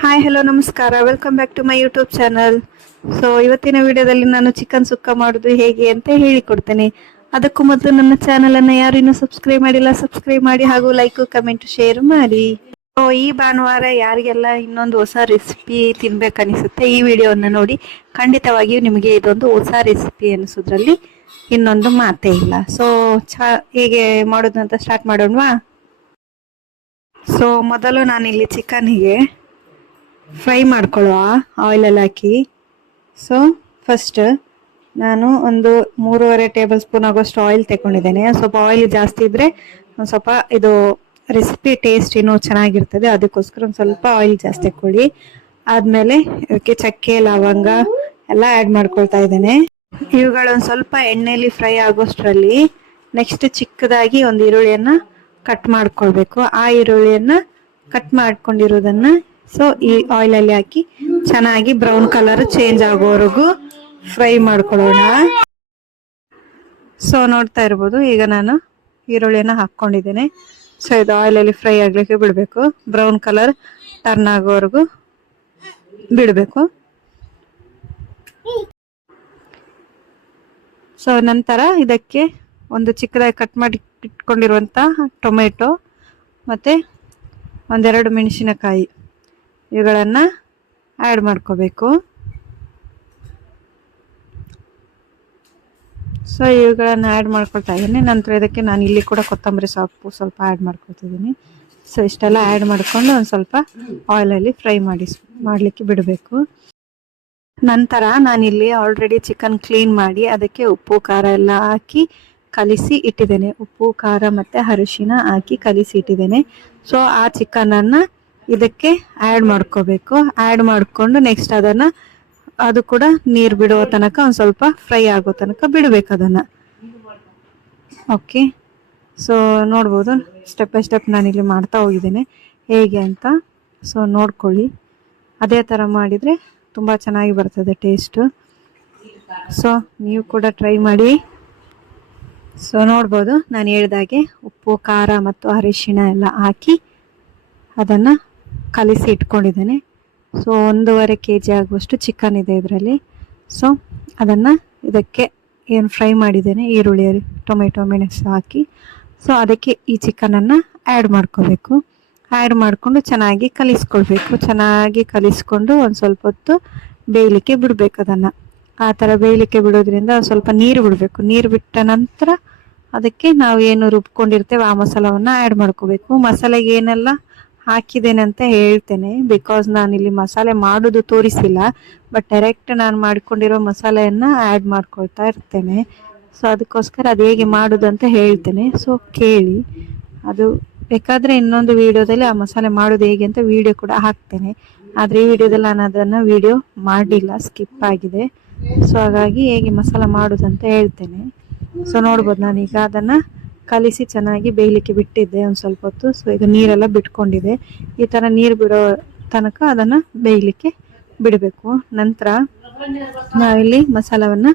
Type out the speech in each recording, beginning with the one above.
Hi hello ನಮಸ್ಕಾರ, welcome back to my YouTube channel. So ಇವತ್ತಿನ ವಿಡಿಯೋದಲ್ಲಿ ನಾನು ಚಿಕನ್ ಸುಕ್ಕ ಮಾಡೋದು ಹೇಗೆ ಅಂತ ಹೇಳಿಕೊಡ್ತೇನೆ. ಅದಕ್ಕೂ ಮೊದಲು ನನ್ನ ಚಾನಲ್ ಅನ್ನು ಯಾರು ಇನ್ನೂ ಸಬ್ಸ್ಕ್ರೈಬ್ ಮಾಡಿಲ್ಲ, ಸಬ್ಸ್ಕ್ರೈಬ್ ಮಾಡಿ ಹಾಗೂ ಲೈಕ್ ಕಮೆಂಟ್ ಶೇರ್ ಮಾಡಿ. ಸೊ ಈ ಭಾನುವಾರ ಯಾರಿಗೆಲ್ಲ ಇನ್ನೊಂದು ಹೊಸ ರೆಸಿಪಿ ತಿನ್ಬೇಕನ್ನಿಸುತ್ತೆ ಈ ವಿಡಿಯೋವನ್ನು ನೋಡಿ. ಖಂಡಿತವಾಗಿಯೂ ನಿಮಗೆ ಇದೊಂದು ಹೊಸ ರೆಸಿಪಿ ಅನಿಸೋದ್ರಲ್ಲಿ ಇನ್ನೊಂದು ಮಾತೇ ಇಲ್ಲ. ಸೊ ಹೇಗೆ ಮಾಡೋದು ಅಂತ ಸ್ಟಾರ್ಟ್ ಮಾಡೋಣವಾ? ಸೊ ಮೊದಲು ನಾನಿಲ್ಲಿ ಚಿಕನ್ಗೆ ಫ್ರೈ ಮಾಡ್ಕೊಳ್ಳುವ ಆಯಿಲಲ್ಲಿ ಹಾಕಿ. ಸೊ ಫಸ್ಟ್ ನಾನು ಒಂದು 3.5 ಟೇಬಲ್ ಸ್ಪೂನ್ ಆಗೋಷ್ಟು ಆಯಿಲ್ ತಗೊಂಡಿದ್ದೇನೆ. ಸ್ವಲ್ಪ ಆಯಿಲ್ ಜಾಸ್ತಿ ಇದ್ರೆ ಒಂದು ಸ್ವಲ್ಪ ಇದು ರೆಸಿಪಿ ಟೇಸ್ಟ್ ಇನ್ನೂ ಚೆನ್ನಾಗಿರ್ತದೆ, ಅದಕ್ಕೋಸ್ಕರ ಒಂದು ಸ್ವಲ್ಪ ಆಯಿಲ್ ಜಾಸ್ತಿ ಹಾಕೊಳ್ಳಿ. ಆದ್ಮೇಲೆ ಇದಕ್ಕೆ ಚಕ್ಕೆ ಲವಂಗ ಎಲ್ಲ ಆ್ಯಡ್ ಮಾಡ್ಕೊಳ್ತಾ ಇದ್ದೇನೆ. ಇವುಗಳೊಂದು ಸ್ವಲ್ಪ ಎಣ್ಣೆಯಲ್ಲಿ ಫ್ರೈ ಆಗೋಷ್ಟರಲ್ಲಿ ನೆಕ್ಸ್ಟ್ ಚಿಕ್ಕದಾಗಿ ಒಂದು ಈರುಳ್ಳಿಯನ್ನ ಕಟ್ ಮಾಡ್ಕೊಳ್ಬೇಕು. ಆ ಈರುಳ್ಳಿಯನ್ನ ಕಟ್ ಮಾಡ್ಕೊಂಡಿರೋದನ್ನ ಸೊ ಈ ಆಯಿಲಲ್ಲಿ ಹಾಕಿ ಚೆನ್ನಾಗಿ ಬ್ರೌನ್ ಕಲರ್ ಚೇಂಜ್ ಆಗೋವರೆಗೂ ಫ್ರೈ ಮಾಡ್ಕೊಳ್ಳೋಣ. ಸೊ ನೋಡ್ತಾ ಇರ್ಬೋದು, ಈಗ ನಾನು ಈರುಳ್ಳಿಯನ್ನ ಹಾಕೊಂಡಿದ್ದೇನೆ. ಸೊ ಇದು ಆಯಿಲಲ್ಲಿ ಫ್ರೈ ಆಗ್ಲಿಕ್ಕೆ ಬಿಡಬೇಕು, ಬ್ರೌನ್ ಕಲರ್ ಟರ್ನ್ ಆಗೋವರೆಗೂ ಬಿಡಬೇಕು. ಸೊ ನಂತರ ಇದಕ್ಕೆ ಒಂದು ಚಿಕ್ಕದಾಗಿ ಕಟ್ ಮಾಡಿ ಇಟ್ಕೊಂಡಿರುವಂಥ ಟೊಮೆಟೊ ಮತ್ತು ಒಂದೆರಡು ಮೆಣಸಿನಕಾಯಿ ಇವುಗಳನ್ನು ಆ್ಯಡ್ ಮಾಡ್ಕೋಬೇಕು. ಸೊ ಇವುಗಳನ್ನು ಆ್ಯಡ್ ಮಾಡ್ಕೊಳ್ತಾ ಇದ್ದೀನಿ. ನಂತರ ಇದಕ್ಕೆ ನಾನು ಇಲ್ಲಿ ಕೂಡ ಕೊತ್ತಂಬರಿ ಸೊಪ್ಪು ಸ್ವಲ್ಪ ಆ್ಯಡ್ ಮಾಡ್ಕೊಳ್ತಿದ್ದೀನಿ. ಸೊ ಇಷ್ಟೆಲ್ಲ ಆ್ಯಡ್ ಮಾಡಿಕೊಂಡು ಒಂದು ಸ್ವಲ್ಪ ಆಯಿಲಲ್ಲಿ ಫ್ರೈ ಮಾಡಲಿಕ್ಕೆ ಬಿಡಬೇಕು. ನಂತರ ನಾನಿಲ್ಲಿ ಆಲ್ರೆಡಿ ಚಿಕನ್ ಕ್ಲೀನ್ ಮಾಡಿ ಅದಕ್ಕೆ ಉಪ್ಪು ಖಾರ ಎಲ್ಲ ಹಾಕಿ ಕಲಿಸಿ ಇಟ್ಟಿದ್ದೇನೆ. ಉಪ್ಪು ಖಾರ ಮತ್ತು ಅರಿಶಿನ ಹಾಕಿ ಕಲಿಸಿ ಇಟ್ಟಿದ್ದೇನೆ. ಸೊ ಆ ಚಿಕನನ್ನು ಇದಕ್ಕೆ ಆ್ಯಡ್ ಮಾಡ್ಕೋಬೇಕು. ಆ್ಯಡ್ ಮಾಡಿಕೊಂಡು ನೆಕ್ಸ್ಟ್ ಅದು ಕೂಡ ನೀರು ಬಿಡುವ ತನಕ ಒಂದು ಸ್ವಲ್ಪ ಫ್ರೈ ಆಗೋ ತನಕ ಬಿಡಬೇಕು ಅದನ್ನು. ಓಕೆ, ಸೊ ನೋಡ್ಬೋದು ಸ್ಟೆಪ್ ಬೈ ಸ್ಟೆಪ್ ನಾನಿಲ್ಲಿ ಮಾಡ್ತಾ ಹೋಗಿದ್ದೇನೆ ಹೇಗೆ ಅಂತ. ಸೊ ನೋಡ್ಕೊಳ್ಳಿ, ಅದೇ ಥರ ಮಾಡಿದರೆ ತುಂಬ ಚೆನ್ನಾಗಿ ಬರ್ತದೆ ಟೇಸ್ಟು. ಸೊ ನೀವು ಕೂಡ ಟ್ರೈ ಮಾಡಿ. ಸೊ ನೋಡ್ಬೋದು ನಾನು ಹೇಳ್ದಾಗೆ ಉಪ್ಪು ಖಾರ ಮತ್ತು ಅರಿಶಿಣ ಎಲ್ಲ ಹಾಕಿ ಅದನ್ನು ಕಲಿಸಿ ಇಟ್ಕೊಂಡಿದ್ದೇನೆ. ಸೊ 1.5 kg ಆಗುವಷ್ಟು ಚಿಕನ್ ಇದೆ ಇದರಲ್ಲಿ. ಸೊ ಅದನ್ನು ಇದಕ್ಕೆ ಏನು ಫ್ರೈ ಮಾಡಿದ್ದೇನೆ ಈರುಳ್ಳಿ ಟೊಮೆಟೊ ಮೆಣಸು ಹಾಕಿ, ಸೊ ಅದಕ್ಕೆ ಈ ಚಿಕನನ್ನು ಆ್ಯಡ್ ಮಾಡ್ಕೋಬೇಕು. ಆ್ಯಡ್ ಮಾಡಿಕೊಂಡು ಚೆನ್ನಾಗಿ ಕಲಿಸ್ಕೊಳ್ಬೇಕು. ಚೆನ್ನಾಗಿ ಕಲಿಸ್ಕೊಂಡು ಒಂದು ಸ್ವಲ್ಪ ಹೊತ್ತು ಬೇಯಲಿಕ್ಕೆ ಬಿಡಬೇಕು. ಅದನ್ನು ಆ ಥರ ಬೇಯಲಿಕ್ಕೆ ಬಿಡೋದ್ರಿಂದ ಸ್ವಲ್ಪ ನೀರು ಬಿಡಬೇಕು. ನೀರು ಬಿಟ್ಟ ನಂತರ ಅದಕ್ಕೆ ನಾವು ಏನು ರುಬ್ಕೊಂಡಿರ್ತೇವೆ ಆ ಮಸಾಲವನ್ನು ಆ್ಯಡ್ ಮಾಡ್ಕೋಬೇಕು. ಮಸಾಲೆಗೆ ಏನೆಲ್ಲ ಹಾಕಿದ್ದೇನೆ ಅಂತ ಹೇಳ್ತೇನೆ, ಬಿಕಾಸ್ ನಾನಿಲ್ಲಿ ಮಸಾಲೆ ಮಾಡೋದು ತೋರಿಸಿಲ್ಲ, ಬಟ್ ಡೈರೆಕ್ಟ್ ನಾನು ಮಾಡ್ಕೊಂಡಿರೋ ಮಸಾಲೆಯನ್ನು ಆ್ಯಡ್ ಮಾಡ್ಕೊಳ್ತಾ ಇರ್ತೇನೆ. ಸೊ ಅದಕ್ಕೋಸ್ಕರ ಅದು ಹೇಗೆ ಮಾಡೋದು ಅಂತ ಹೇಳ್ತೇನೆ. ಸೊ ಕೇಳಿ, ಅದು ಬೇಕಾದರೆ ಇನ್ನೊಂದು ವಿಡಿಯೋದಲ್ಲಿ ಆ ಮಸಾಲೆ ಮಾಡೋದು ಹೇಗೆ ಅಂತ ವಿಡಿಯೋ ಕೂಡ ಹಾಕ್ತೇನೆ. ಆದರೆ ಈ ವಿಡಿಯೋದಲ್ಲಿ ನಾನು ಅದನ್ನು ವಿಡಿಯೋ ಮಾಡಲಿಲ್ಲ, ಸ್ಕಿಪ್ ಆಗಿದೆ. ಸೊ ಹಾಗಾಗಿ ಹೇಗೆ ಮಸಾಲ ಮಾಡೋದು ಅಂತ ಹೇಳ್ತೇನೆ. ಸೊ ನೋಡ್ಬೋದು ನಾನೀಗ ಅದನ್ನು ಕಲಿಸಿ ಚೆನ್ನಾಗಿ ಬೇಯಲಿಕ್ಕೆ ಬಿಟ್ಟಿದ್ದೆ ಒಂದು ಸ್ವಲ್ಪ ಹೊತ್ತು. ಸೊ ಈಗ ನೀರೆಲ್ಲ ಬಿಟ್ಕೊಂಡಿದೆ. ಈ ಥರ ನೀರು ಬಿಡೋ ತನಕ ಅದನ್ನು ಬೇಯಲಿಕ್ಕೆ ಬಿಡಬೇಕು. ನಂತರ ನಾವಿಲ್ಲಿ ಮಸಾಲವನ್ನು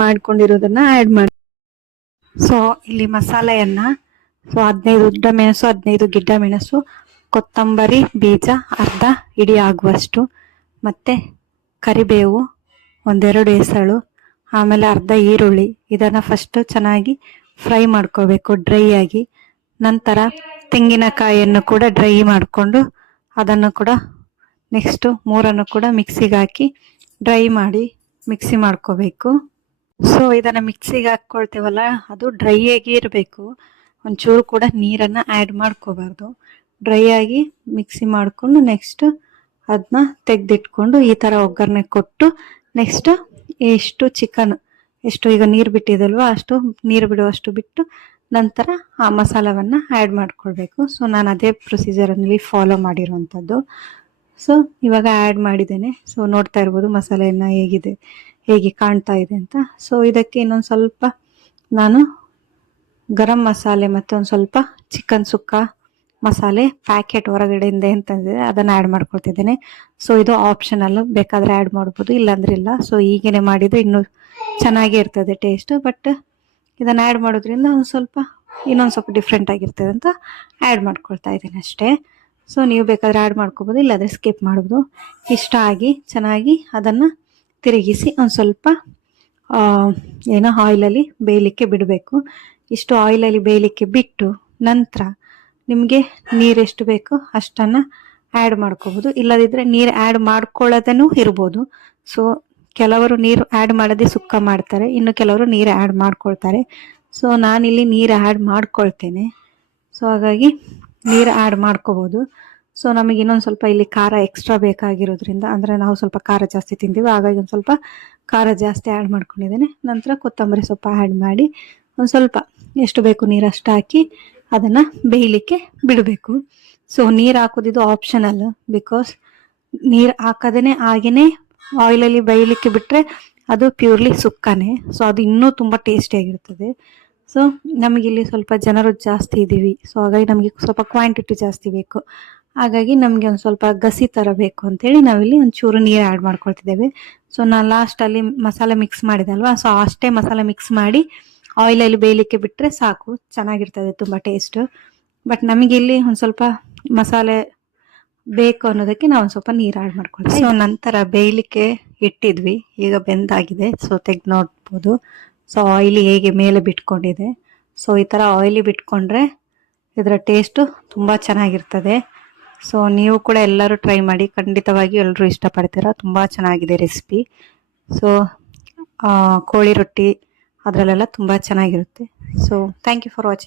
ಮಾಡ್ಕೊಂಡಿರೋದನ್ನು ಆ್ಯಡ್ ಮಾಡಿ. ಸೊ ಇಲ್ಲಿ ಮಸಾಲೆಯನ್ನು 15 ಉದ್ದ ಮೆಣಸು, 15 ಗಿಡ್ಡ ಮೆಣಸು, ಕೊತ್ತಂಬರಿ ಬೀಜ ಅರ್ಧ ಇಡೀ ಆಗುವಷ್ಟು, ಮತ್ತು ಕರಿಬೇವು 1-2 ಎಸಳು, ಆಮೇಲೆ ಅರ್ಧ ಈರುಳ್ಳಿ, ಇದನ್ನು ಫಸ್ಟು ಚೆನ್ನಾಗಿ ಫ್ರೈ ಮಾಡ್ಕೋಬೇಕು ಡ್ರೈ ಆಗಿ. ನಂತರ ತೆಂಗಿನಕಾಯಿಯನ್ನು ಕೂಡ ಡ್ರೈ ಮಾಡಿಕೊಂಡು ಅದನ್ನು ಕೂಡ ನೆಕ್ಸ್ಟು 3 ಕೂಡ ಮಿಕ್ಸಿಗೆ ಹಾಕಿ ಡ್ರೈ ಮಾಡಿ ಮಿಕ್ಸಿ ಮಾಡ್ಕೋಬೇಕು. ಸೊ ಇದನ್ನು ಮಿಕ್ಸಿಗೆ ಹಾಕ್ಕೊಳ್ತೇವಲ್ಲ, ಅದು ಡ್ರೈ ಆಗಿ ಇರಬೇಕು. ಒಂಚೂರು ಕೂಡ ನೀರನ್ನು ಆ್ಯಡ್ ಮಾಡ್ಕೋಬಾರ್ದು. ಡ್ರೈ ಆಗಿ ಮಿಕ್ಸಿ ಮಾಡಿಕೊಂಡು ನೆಕ್ಸ್ಟ್ ಅದನ್ನ ತೆಗೆದಿಟ್ಕೊಂಡು ಈ ಥರ ಒಗ್ಗರಣೆ ಕೊಟ್ಟು ನೆಕ್ಸ್ಟ್ ಎಷ್ಟು ಈಗ ನೀರು ಬಿಟ್ಟಿದಲ್ವ ಅಷ್ಟು ನೀರು ಬಿಡುವಷ್ಟು ಬಿಟ್ಟು ನಂತರ ಆ ಮಸಾಲವನ್ನು ಆ್ಯಡ್ ಮಾಡ್ಕೊಳ್ಬೇಕು. ಸೊ ನಾನು ಅದೇ ಪ್ರೊಸೀಜರಲ್ಲಿ ಫಾಲೋ ಮಾಡಿರುವಂಥದ್ದು. ಸೊ ಇವಾಗ ಆ್ಯಡ್ ಮಾಡಿದ್ದೇನೆ. ಸೊ ನೋಡ್ತಾ ಇರ್ಬೋದು ಮಸಾಲೆಯನ್ನು ಹೇಗೆ ಕಾಣ್ತಾ ಇದೆ ಅಂತ. ಸೊ ಇದಕ್ಕೆ ಇನ್ನೊಂದು ಸ್ವಲ್ಪ ನಾನು ಗರಂ ಮಸಾಲೆ ಮತ್ತು ಒಂದು ಸ್ವಲ್ಪ ಚಿಕನ್ ಸುಕ್ಕ ಮಸಾಲೆ ಪ್ಯಾಕೆಟ್ ಹೊರಗಡೆಯಿಂದ ಅಂತಂದಿದೆ ಅದನ್ನು ಆ್ಯಡ್ ಮಾಡ್ಕೊಳ್ತಿದ್ದೇನೆ. ಸೊ ಇದು ಆಪ್ಷನಲ್ಲು, ಬೇಕಾದರೆ ಆ್ಯಡ್ ಮಾಡ್ಬೋದು, ಇಲ್ಲಾಂದ್ರೆ ಇಲ್ಲ. ಸೊ ಹೀಗೇ ಮಾಡಿದರೆ ಇನ್ನೂ ಚೆನ್ನಾಗೇ ಇರ್ತದೆ ಟೇಸ್ಟು. ಬಟ್ ಇದನ್ನು ಆ್ಯಡ್ ಮಾಡೋದ್ರಿಂದ ಇನ್ನೊಂದು ಸ್ವಲ್ಪ ಡಿಫ್ರೆಂಟ್ ಆಗಿರ್ತದೆ ಅಂತ ಆ್ಯಡ್ ಮಾಡ್ಕೊಳ್ತಾ ಇದ್ದೀನಿ ಅಷ್ಟೇ. ಸೊ ನೀವು ಬೇಕಾದರೆ ಆ್ಯಡ್ ಮಾಡ್ಕೋಬೋದು, ಇಲ್ಲಾಂದರೆ ಸ್ಕಿಪ್ ಮಾಡ್ಬೋದು. ಇಷ್ಟ ಆಗಿ ಚೆನ್ನಾಗಿ ಅದನ್ನು ತಿರುಗಿಸಿ ಒಂದು ಸ್ವಲ್ಪ ಆಯಿಲಲ್ಲಿ ಬೇಯಲಿಕ್ಕೆ ಬಿಡಬೇಕು. ಇಷ್ಟು ಆಯಿಲಲ್ಲಿ ಬೇಯಲಿಕ್ಕೆ ಬಿಟ್ಟು ನಂತರ ನಿಮಗೆ ನೀರೆಷ್ಟು ಬೇಕೋ ಅಷ್ಟನ್ನು ಆ್ಯಡ್ ಮಾಡ್ಕೋಬೋದು. ಇಲ್ಲದಿದ್ದರೆ ನೀರು ಆ್ಯಡ್ ಮಾಡ್ಕೊಳ್ಳೋದನ್ನು ಇರ್ಬೋದು. ಸೊ ಕೆಲವರು ನೀರು ಆ್ಯಡ್ ಮಾಡದೆ ಸುಕ್ಕ ಮಾಡ್ತಾರೆ, ಇನ್ನು ಕೆಲವರು ನೀರು ಆ್ಯಡ್ ಮಾಡ್ಕೊಳ್ತಾರೆ. ಸೊ ನಾನಿಲ್ಲಿ ನೀರು ಆ್ಯಡ್ ಮಾಡ್ಕೊಳ್ತೇನೆ. ಸೊ ಹಾಗಾಗಿ ನೀರು ಆ್ಯಡ್ ಮಾಡ್ಕೋಬೋದು. ಸೊ ನಮಗೆ ಇನ್ನೊಂದು ಸ್ವಲ್ಪ ಇಲ್ಲಿ ಖಾರ ಎಕ್ಸ್ಟ್ರಾ ಬೇಕಾಗಿರೋದ್ರಿಂದ, ಅಂದರೆ ನಾವು ಸ್ವಲ್ಪ ಖಾರ ಜಾಸ್ತಿ ತಿಂತೀವಿ, ಹಾಗಾಗಿ ಒಂದು ಸ್ವಲ್ಪ ಖಾರ ಜಾಸ್ತಿ ಆ್ಯಡ್ ಮಾಡ್ಕೊಂಡಿದ್ದೇನೆ. ನಂತರ ಕೊತ್ತಂಬರಿ ಸೊಪ್ಪು ಆ್ಯಡ್ ಮಾಡಿ ಒಂದು ಸ್ವಲ್ಪ ಎಷ್ಟು ಬೇಕು ನೀರು ಅಷ್ಟು ಹಾಕಿ ಅದನ್ನು ಬೇಯಲಿಕ್ಕೆ ಬಿಡಬೇಕು. ಸೊ ನೀರು ಹಾಕೋದಿದ್ದು ಆಪ್ಷನಲ್, ಬಿಕಾಸ್ ನೀರು ಹಾಕದೇ ಹಾಗೇ ಆಯಿಲಲ್ಲಿ ಬೇಯಲಿಕ್ಕೆ ಬಿಟ್ಟರೆ ಅದು ಪ್ಯೂರ್ಲಿ ಸುಕ್ಕನೆ. ಸೊ ಅದು ಇನ್ನೂ ತುಂಬ ಟೇಸ್ಟಿಯಾಗಿರ್ತದೆ. ಸೊ ನಮಗಿಲ್ಲಿ ಸ್ವಲ್ಪ ಜನರು ಜಾಸ್ತಿ ಇದ್ದೀವಿ, ಸೊ ಹಾಗಾಗಿ ನಮಗೆ ಸ್ವಲ್ಪ ಕ್ವಾಂಟಿಟಿ ಜಾಸ್ತಿ ಬೇಕು. ಹಾಗಾಗಿ ನಮಗೆ ಒಂದು ಸ್ವಲ್ಪ ಗಸಿ ಥರ ಬೇಕು ಅಂತೇಳಿ ನಾವಿಲ್ಲಿ ಒಂಚೂರು ನೀರು ಆ್ಯಡ್ ಮಾಡ್ಕೊಳ್ತಿದ್ದೇವೆ. ಸೊ ನಾನು ಲಾಸ್ಟಲ್ಲಿ ಮಸಾಲೆ ಮಿಕ್ಸ್ ಮಾಡಿದೆ ಅಲ್ವಾ, ಸೊ ಅಷ್ಟೇ ಮಸಾಲೆ ಮಿಕ್ಸ್ ಮಾಡಿ ಆಯಿಲಲ್ಲಿ ಬೇಯಲಿಕ್ಕೆ ಬಿಟ್ಟರೆ ಸಾಕು, ಚೆನ್ನಾಗಿರ್ತದೆ, ತುಂಬ ಟೇಸ್ಟು. ಬಟ್ ನಮಗಿಲ್ಲಿ ಒಂದು ಸ್ವಲ್ಪ ಮಸಾಲೆ ಬೇಕು ಅನ್ನೋದಕ್ಕೆ ನಾವು ಒಂದು ಸ್ವಲ್ಪ ನೀರು ಆ್ಯಡ್ ಮಾಡ್ಕೊಳ್ತೀವಿ. ಸೊ ನಂತರ ಬೇಯಲಿಕ್ಕೆ ಇಟ್ಟಿದ್ವಿ, ಈಗ ಬೆಂದಾಗಿದೆ. ಸೊ ತೆಗೆದು ನೋಡ್ಬೋದು. ಸೊ ಆಯಿಲಿ ಹೇಗೆ ಮೇಲೆ ಬಿಟ್ಕೊಂಡಿದೆ. ಸೊ ಈ ಥರ ಆಯಿಲಿ ಬಿಟ್ಕೊಂಡ್ರೆ ಇದರ ಟೇಸ್ಟು ತುಂಬ ಚೆನ್ನಾಗಿರ್ತದೆ. ಸೊ ನೀವು ಕೂಡ ಎಲ್ಲರೂ ಟ್ರೈ ಮಾಡಿ, ಖಂಡಿತವಾಗಿ ಎಲ್ಲರೂ ಇಷ್ಟಪಡ್ತೀರಾ. ತುಂಬ ಚೆನ್ನಾಗಿದೆ ರೆಸಿಪಿ. ಸೊ ಕೋಳಿ ರೊಟ್ಟಿ ಅದರಲ್ಲೆಲ್ಲ ತುಂಬ ಚೆನ್ನಾಗಿರುತ್ತೆ. So thank you for watching.